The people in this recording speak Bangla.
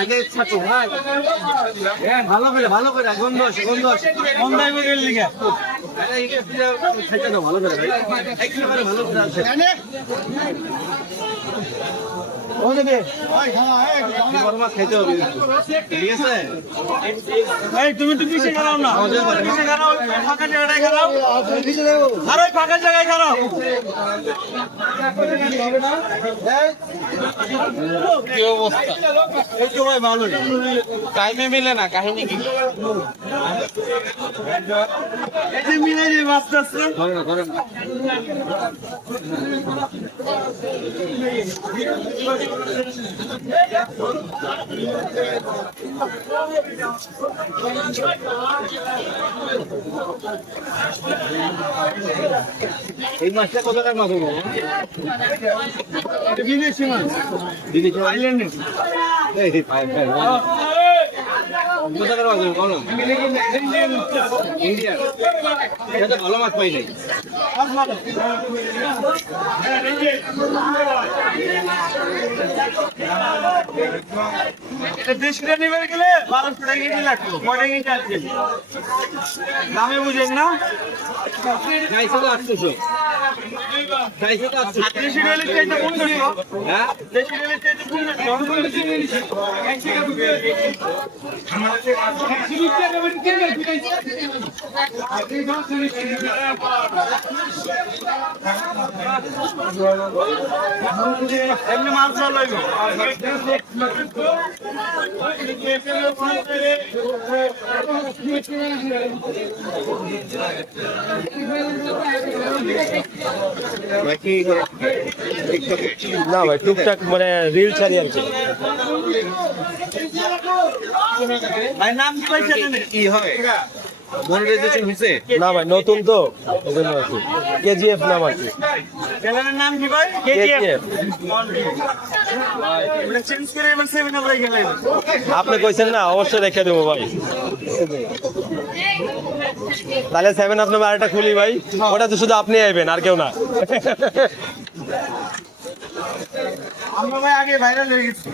আগে ছাড়ছো ভালো করে গন্ধ গন্ধাই গেল লিখা খাইতে দাও ভালো করে ভাই একেবারে ভালো করে আছে ও দেবে মাছ খাইতে হবে ঠিক আছে এই তুমি তো পিছে খাও না পিছে খাও ফাঁকা জায়গায় খাও আর ওই ফাঁকা জায়গায় খাও কি অবস্থা এই তো ভাই ভালো টাইমে মিলে না কাহিনী কি এই যে মিলে যে মাছটা আছে করে না এই মাছটা কত টাকার মাছ হলো বিদেশি মাছ বিদেশি আইল্যান্ড এই কত টাকার মাছ বলো ইন্ডিয়া এটা ভালো মাছ পাই নাই দেশ কিনে নিবে গেলে 1200 টাকা কেজি লাগতো কয় টাকা চালছে দামে বুঝেন না 800 দেশি রেলে চাইতে 1500 হ্যাঁ দেশি রেলে চাইতে 1500 এমনি মাছ ভালো লাগবে না ভাই টুকটাক মানে রিল ছাড়ি আর কি ভাই নাম কি পাইছেন কি হয় মনিটাইজেশন হইছে না ভাই নতুন তো এজন্য আর কি কেজিএফ নাম আর কি চ্যানেলের নাম কি ভাই কেজিএফ এটা চেঞ্জ করে এবার 7 আপ রেখে গেলেন আপনি কইছেন না অবশ্যই রেখে দেবো ভাই তাহলে 7 আপ নামে আরেকটা খুলি ভাই ওটা তো শুধু আপনি আইবেন আর কেউ না আমরা ভাই আগে ভাইরাল হয়ে গেছি